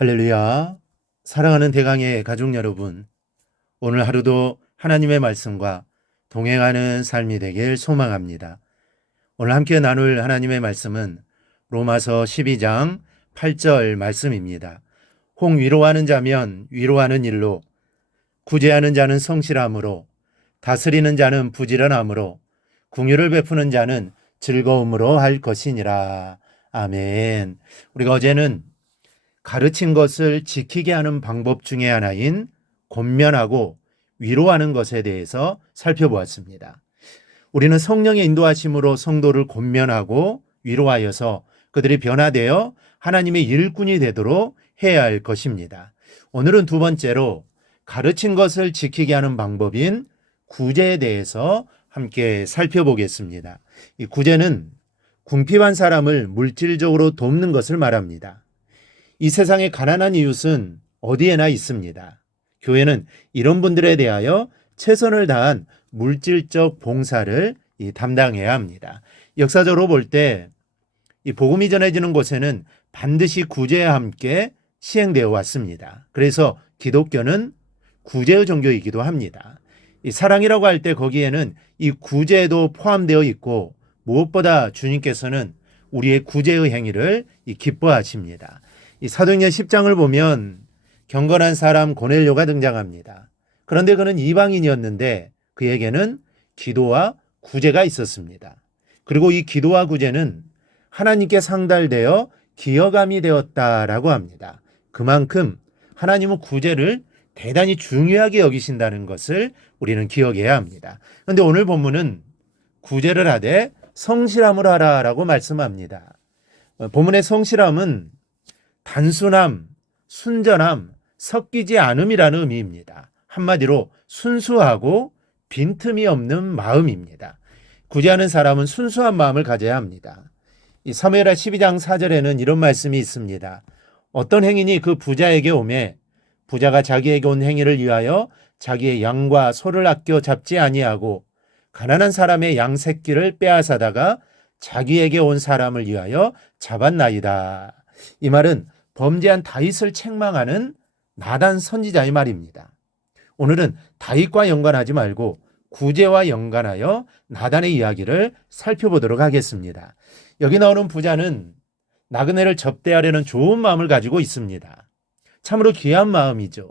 할렐루야. 사랑하는 대강의 가족 여러분. 오늘 하루도 하나님의 말씀과 동행하는 삶이 되길 소망합니다. 오늘 함께 나눌 하나님의 말씀은 로마서 12장 8절 말씀입니다. 홍 위로하는 자면 위로하는 일로 구제하는 자는 성실함으로 다스리는 자는 부지런함으로 궁유를 베푸는 자는 즐거움으로 할 것이니라. 아멘. 우리가 어제는 가르친 것을 지키게 하는 방법 중에 하나인 권면하고 위로하는 것에 대해서 살펴보았습니다. 우리는 성령의 인도하심으로 성도를 권면하고 위로하여서 그들이 변화되어 하나님의 일꾼이 되도록 해야 할 것입니다. 오늘은 두 번째로 가르친 것을 지키게 하는 방법인 구제에 대해서 함께 살펴보겠습니다. 이 구제는 궁핍한 사람을 물질적으로 돕는 것을 말합니다. 이 세상에 가난한 이웃은 어디에나 있습니다. 교회는 이런 분들에 대하여 최선을 다한 물질적 봉사를 이 담당해야 합니다. 역사적으로 볼 때 이 복음이 전해지는 곳에는 반드시 구제와 함께 시행되어 왔습니다. 그래서 기독교는 구제의 종교이기도 합니다. 이 사랑이라고 할 때 거기에는 이 구제도 포함되어 있고 무엇보다 주님께서는 우리의 구제의 행위를 이 기뻐하십니다. 이 사도행전 10장을 보면 경건한 사람 고넬료가 등장합니다. 그런데 그는 이방인이었는데 그에게는 기도와 구제가 있었습니다. 그리고 이 기도와 구제는 하나님께 상달되어 기여감이 되었다라고 합니다. 그만큼 하나님은 구제를 대단히 중요하게 여기신다는 것을 우리는 기억해야 합니다. 그런데 오늘 본문은 구제를 하되 성실함을 하라라고 말씀합니다. 어, 본문의 성실함은 단순함, 순전함, 섞이지 않음이라는 의미입니다. 한마디로 순수하고 빈틈이 없는 마음입니다. 구제하는 사람은 순수한 마음을 가져야 합니다. 이 사무엘하 12장 4절에는 이런 말씀이 있습니다. 어떤 행인이 그 부자에게 오매 부자가 자기에게 온 행위를 위하여 자기의 양과 소를 아껴 잡지 아니하고 가난한 사람의 양 새끼를 빼앗아다가 자기에게 온 사람을 위하여 잡았나이다. 이 말은 범죄한 다윗을 책망하는 나단 선지자 의 말입니다. 오늘은 다윗과 연관하지 말고 구제와 연관하여 나단의 이야기를 살펴보도록 하겠습니다. 여기 나오는 부자는 나그네를 접대하려는 좋은 마음을 가지고 있습니다. 참으로 귀한 마음이죠.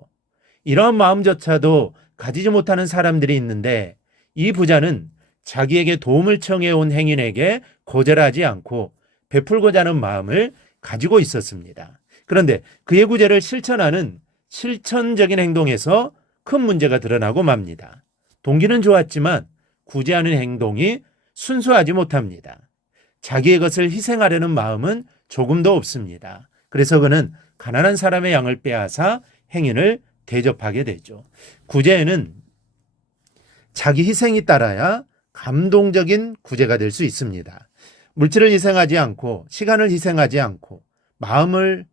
이러한 마음조차도 가지지 못하는 사람들이 있는데 이 부자는 자기에게 도움을 청해 온 행인에게 거절하지 않고 베풀고자 하는 마음을 가지고 있었습니다. 그런데 그의 구제를 실천하는 실천적인 행동에서 큰 문제가 드러나고 맙니다. 동기는 좋았지만 구제하는 행동이 순수하지 못합니다. 자기의 것을 희생하려는 마음은 조금도 없습니다. 그래서 그는 가난한 사람의 양을 빼앗아 행인을 대접하게 되죠. 구제에는 자기 희생이 따라야 감동적인 구제가 될 수 있습니다. 물질을 희생하지 않고 시간을 희생하지 않고 마음을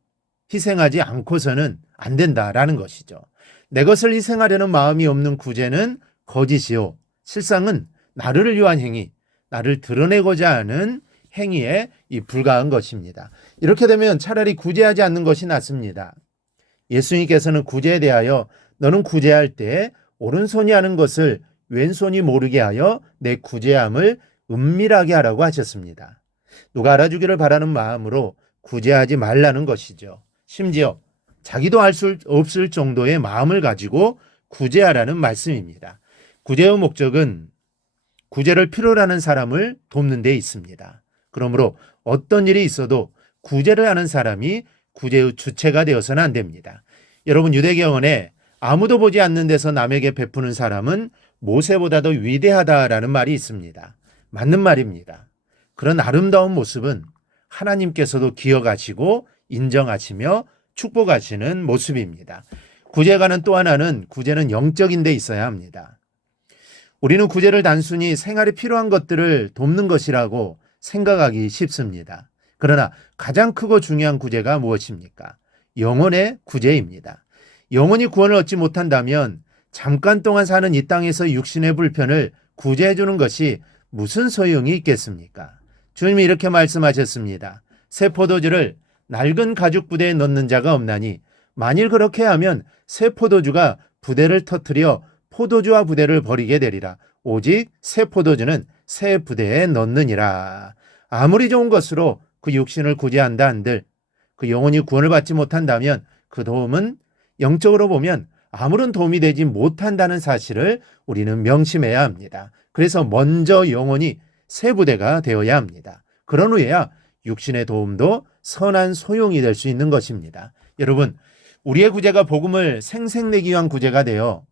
희생하지 않고서는 안 된다라는 것이죠. 내 것을 희생하려는 마음이 없는 구제는 거짓이요. 실상은 나를 위한 행위, 나를 드러내고자 하는 행위에 이 불과한 것입니다. 이렇게 되면 차라리 구제하지 않는 것이 낫습니다. 예수님께서는 구제에 대하여 너는 구제할 때 오른손이 하는 것을 왼손이 모르게 하여 내 구제함을 은밀하게 하라고 하셨습니다. 누가 알아주기를 바라는 마음으로 구제하지 말라는 것이죠. 심지어 자기도 알 수 없을 정도의 마음을 가지고 구제하라는 말씀입니다. 구제의 목적은 구제를 필요로 하는 사람을 돕는 데 있습니다. 그러므로 어떤 일이 있어도 구제를 하는 사람이 구제의 주체가 되어서는 안 됩니다. 여러분 유대경원에 아무도 보지 않는 데서 남에게 베푸는 사람은 모세보다도 위대하다라는 말이 있습니다. 맞는 말입니다. 그런 아름다운 모습은 하나님께서도 기억하시고 인정하시며 축복하시는 모습입니다. 구제가는 또 하나는 구제는 영적인 데 있어야 합니다. 우리는 구제를 단순히 생활에 필요한 것들을 돕는 것이라고 생각하기 쉽습니다. 그러나 가장 크고 중요한 구제가 무엇입니까? 영혼의 구제입니다. 영혼이 구원을 얻지 못한다면 잠깐 동안 사는 이 땅에서 육신의 불편을 구제해 주는 것이 무슨 소용이 있겠습니까? 주님이 이렇게 말씀하셨습니다. 새 포도주를 낡은 가죽 부대에 넣는 자가 없나니 만일 그렇게 하면 새 포도주가 부대를 터뜨려 포도주와 부대를 버리게 되리라. 오직 새 포도주는 새 부대에 넣느니라. 아무리 좋은 것으로 그 육신을 구제한다 한들 그 영혼이 구원을 받지 못한다면 그 도움은 영적으로 보면 아무런 도움이 되지 못한다는 사실을 우리는 명심해야 합니다. 그래서 먼저 영혼이 새 부대가 되어야 합니다. 그런 후에야 육신의 도움도 선한 소용이 될 수 있는 것입니다. 여러분, 우리의 구제가 복음을 생생내기 위한 구제가 되어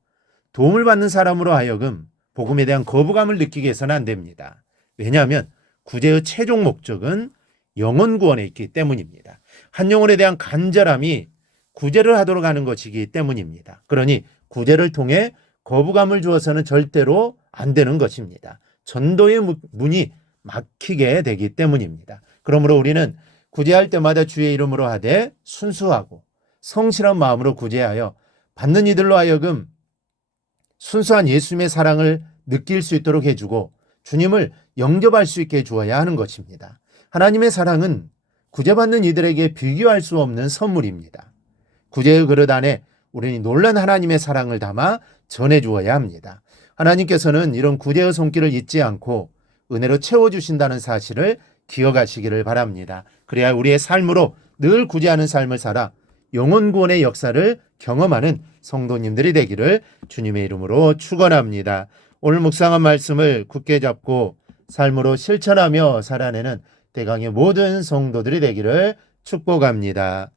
도움을 받는 사람으로 하여금 복음에 대한 거부감을 느끼게 해서는 안 됩니다. 왜냐하면 구제의 최종 목적은 영혼 구원에 있기 때문입니다. 한 영혼에 대한 간절함이 구제를 하도록 하는 것이기 때문입니다. 그러니 구제를 통해 거부감을 주어서는 절대로 안 되는 것입니다. 전도의 무- 문이 막히게 되기 때문입니다. 그러므로 우리는 구제할 때마다 주의 이름으로 하되 순수하고 성실한 마음으로 구제하여 받는 이들로 하여금 순수한 예수님의 사랑을 느낄 수 있도록 해주고 주님을 영접할 수 있게 해주어야 하는 것입니다. 하나님의 사랑은 구제받는 이들에게 비교할 수 없는 선물입니다. 구제의 그릇 안에 우리는 놀란 하나님의 사랑을 담아 전해 주어야 합니다. 하나님께서는 이런 구제의 손길을 잊지 않고 은혜로 채워주신다는 사실을 기억하시기를 바랍니다. 그래야 우리의 삶으로 늘 구제하는 삶을 살아 영혼 구원의 역사를 경험하는 성도님들이 되기를 주님의 이름으로 축원합니다. 오늘 묵상한 말씀을 굳게 잡고 삶으로 실천하며 살아내는 대강의 모든 성도들이 되기를 축복합니다.